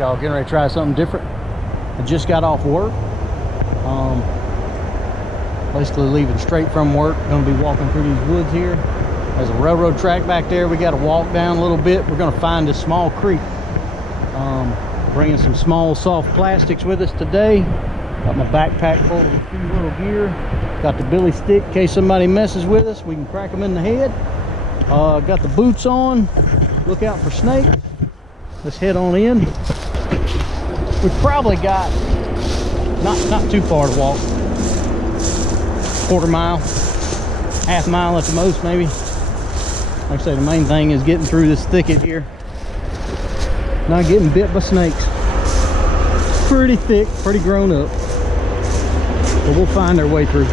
y'all. Getting ready to try something different. I just got off work. Basically leaving straight from work. Gonna be walking through these woods here. There's a railroad track back there. We got to walk down a little bit. We're gonna find this small creek. Bringing some small soft plastics with us today. Got my backpack full of a few little gear. Got the billy stick in case somebody messes with us. We can crack them in the head. Got the boots on. Look out for snakes. Let's head on in. We've probably got not too far to walk. Quarter mile, half mile at the most, maybe. Like I say, the main thing is getting through this thicket here. Not getting bit by snakes. Pretty thick, pretty grown up. But we'll find our way through.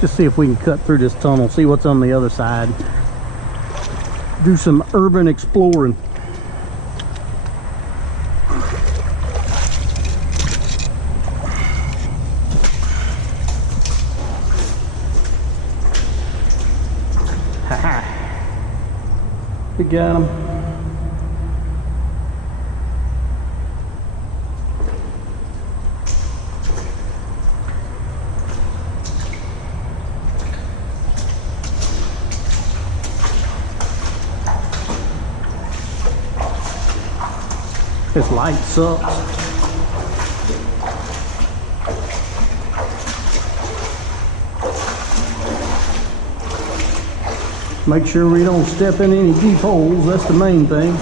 Just see if we can cut through this tunnel, see what's on the other side. Do some urban exploring. Haha. We got him. This light sucks. Make sure we don't step in any deep holes, that's the main thing.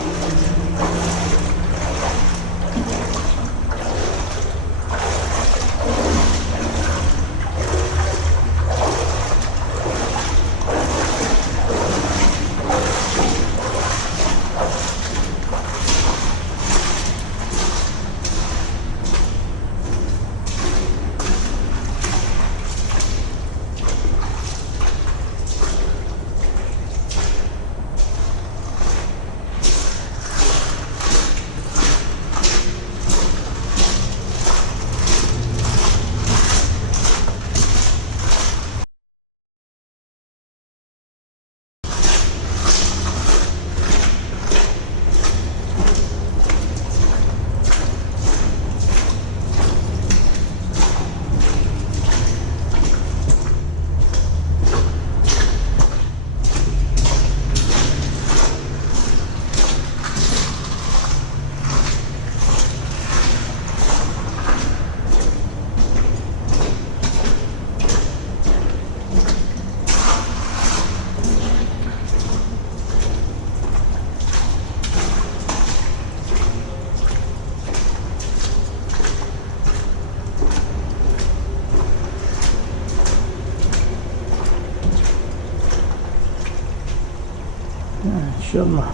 Shut my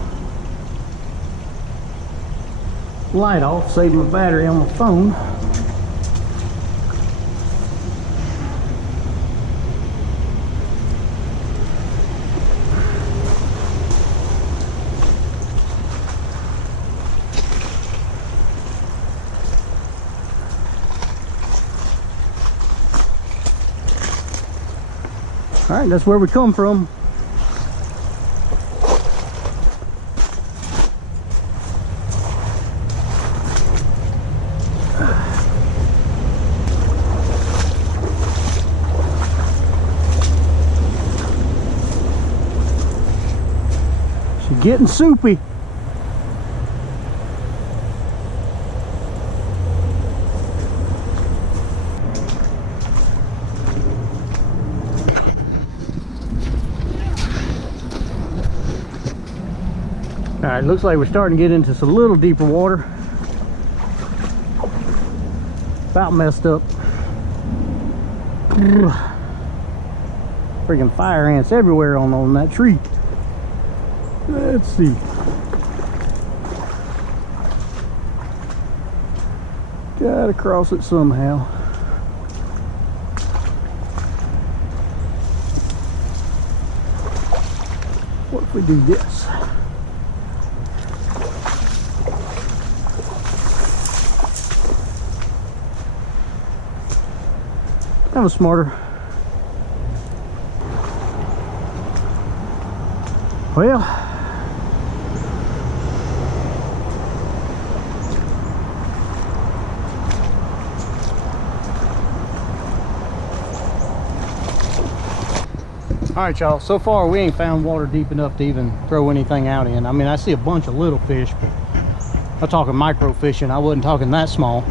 light off, save my battery on my phone. All right, that's where we come from. Getting soupy. All right, looks like we're starting to get into some little deeper water. About messed up. Freaking fire ants everywhere on that tree. Let's see. Gotta cross it somehow. What if we do this? That was smarter. Well, all right, y'all, so far we ain't found water deep enough to even throw anything out in. I mean, I see a bunch of little fish, but I'm talking micro fishing. I wasn't talking that small.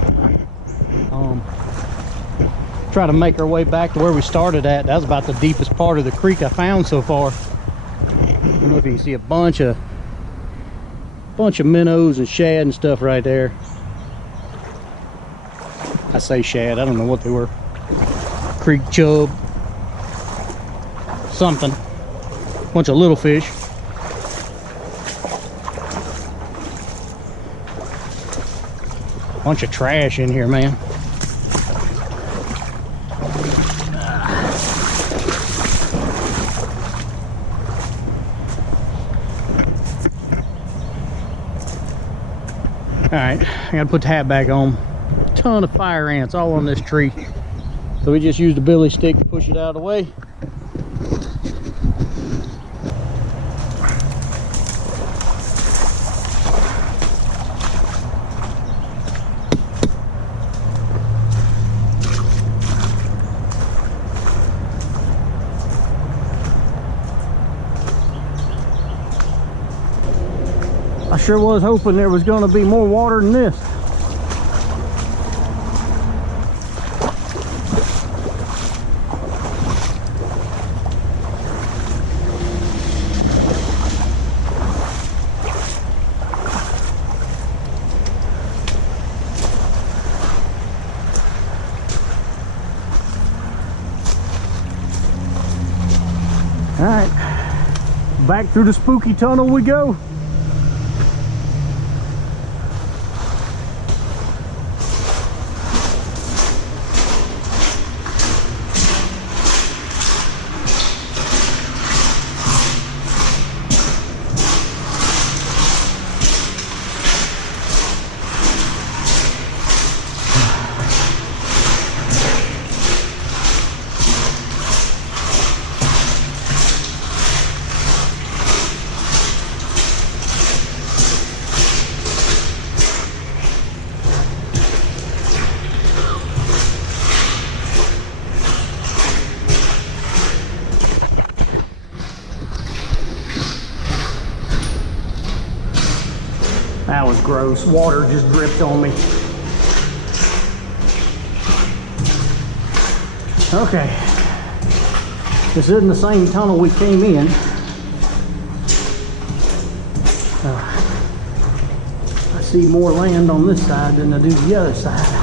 Try to make our way back to where we started at. That was about the deepest part of the creek I found so far. I don't know if you can see a bunch of minnows and shad and stuff right there. I say shad, I don't know what they were. Creek chub, something. Bunch of little fish. Bunch of trash in here, man. All right, I gotta put the hat back on. Ton of fire ants all on this tree. So we just used a billy stick to push it out of the way. I sure was hoping there was going to be more water than this. All right, back through the spooky tunnel we go. That was gross. Water just dripped on me. Okay. This isn't the same tunnel we came in. I see more land on this side than I do the other side.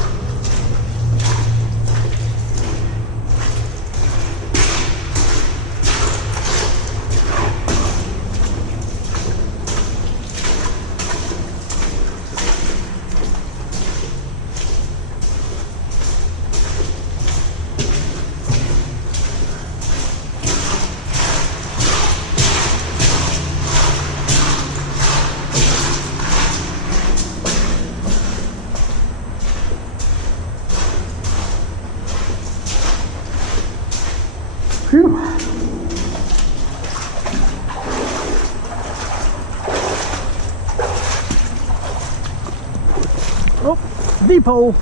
Phew. Oh, deep hole.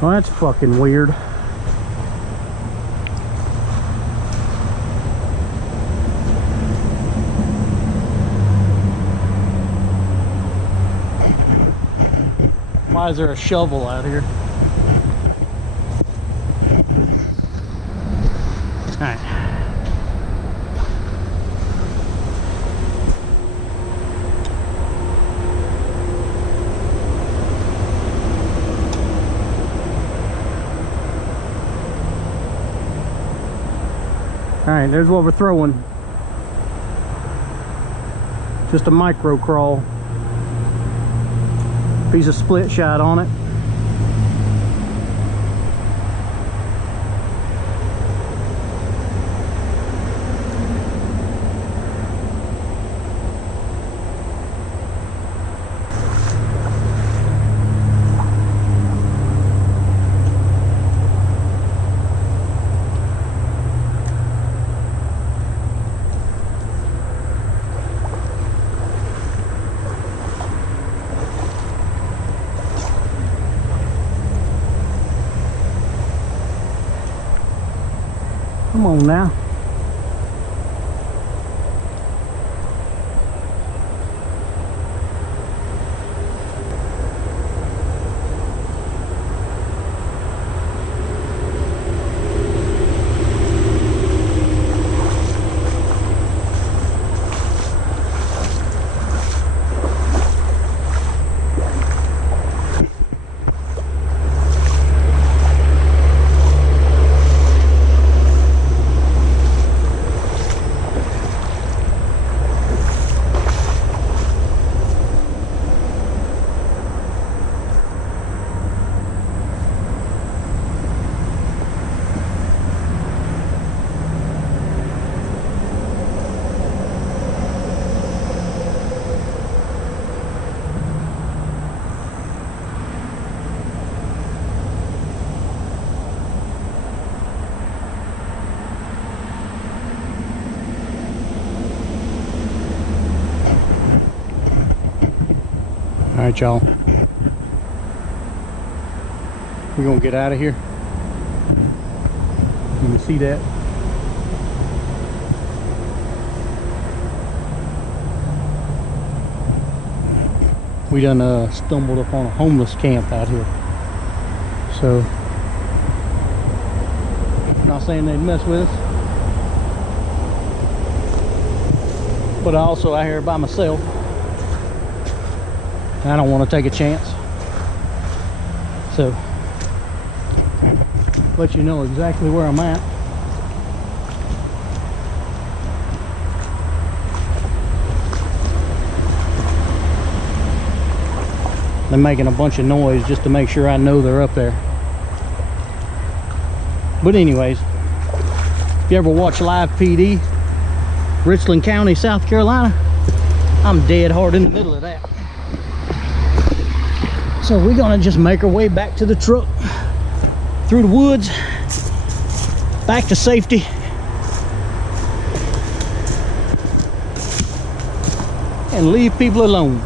Well, that's fucking weird. Why is there a shovel out here? Alright. Alright, there's what we're throwing. Just a micro crawl. Piece of split shot on it. Come on now. All right, y'all. We're gonna get out of here. You can see that. We done stumbled upon a homeless camp out here. So, not saying they'd mess with us, but I also out here by myself. I don't want to take a chance, so let you know exactly where I'm at. They're making a bunch of noise just to make sure I know they're up there. But anyways, if you ever watch Live PD, Richland County, South Carolina, I'm dead hard in the middle of that. So we're gonna just make our way back to the truck, through the woods, back to safety. And leave people alone.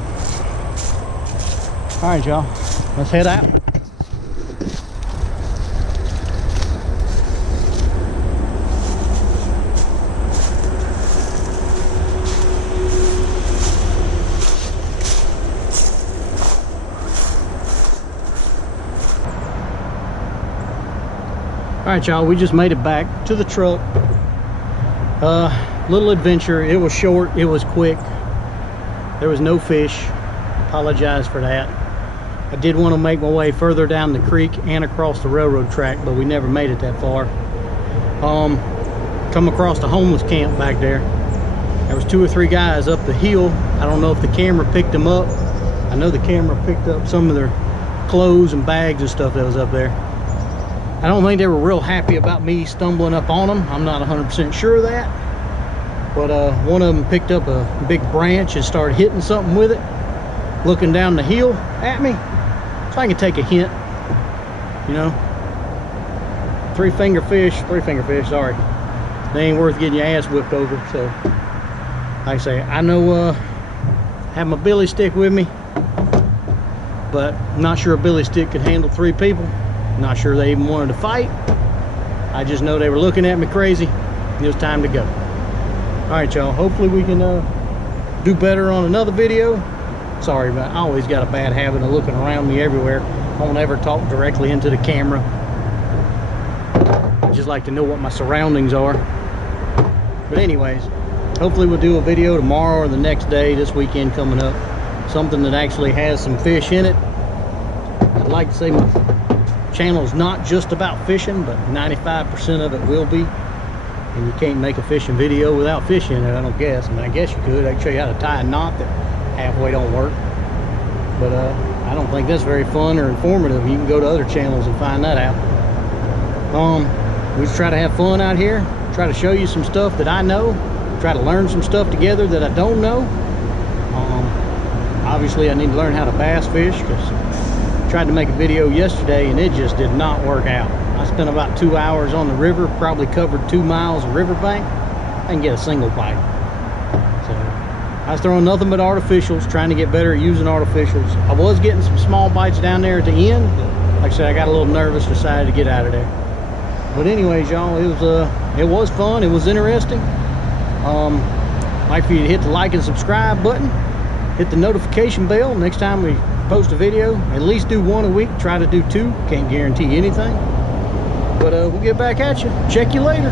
All right, y'all, let's head out. All right, y'all, we just made it back to the truck. Little adventure. It was short, it was quick. There was no fish. Apologize for that. I did want to make my way further down the creek and across the railroad track, but we never made it that far. Come across the homeless camp back there. There was 2 or 3 guys up the hill. I don't know if the camera picked them up. I know the camera picked up some of their clothes and bags and stuff that was up there. I don't think they were real happy about me stumbling up on them. I'm not 100% sure of that. But one of them picked up a big branch and started hitting something with it, looking down the hill at me, so I can take a hint, you know. Three finger fish, sorry. They ain't worth getting your ass whipped over. So, like I say, I know have my billy stick with me, but I'm not sure a billy stick could handle 3 people. Not sure they even wanted to fight. I just know they were looking at me crazy. It was time to go. All right, y'all, hopefully we can do better on another video. Sorry, but I always got a bad habit of looking around me everywhere. I don't ever talk directly into the camera. I just like to know what my surroundings are. But anyways, hopefully we'll do a video tomorrow or the next day, this weekend coming up. Something that actually has some fish in it. I'd like to say my channel's not just about fishing, but 95% of it will be. And you can't make a fishing video without fish in it, I don't guess. I mean, I guess you could. I can show you how to tie a knot that halfway don't work. But I don't think that's very fun or informative. You can go to other channels and find that out. We just try to have fun out here, try to show you some stuff that I know, try to learn some stuff together that I don't know. Obviously I need to learn how to bass fish, because I tried to make a video yesterday and it just did not work out. I spent about 2 hours on the river, probably covered 2 miles of riverbank. I didn't get a single bite. So I was throwing nothing but artificials, trying to get better at using artificials. I was getting some small bites down there at the end, but like I said, I got a little nervous, decided to get out of there. But anyways, y'all, it was fun, it was interesting. Like for you to hit the like and subscribe button, hit the notification bell next time we post a video. At least do 1 a week, try to do 2, can't guarantee anything. But we'll get back at you. Check you later.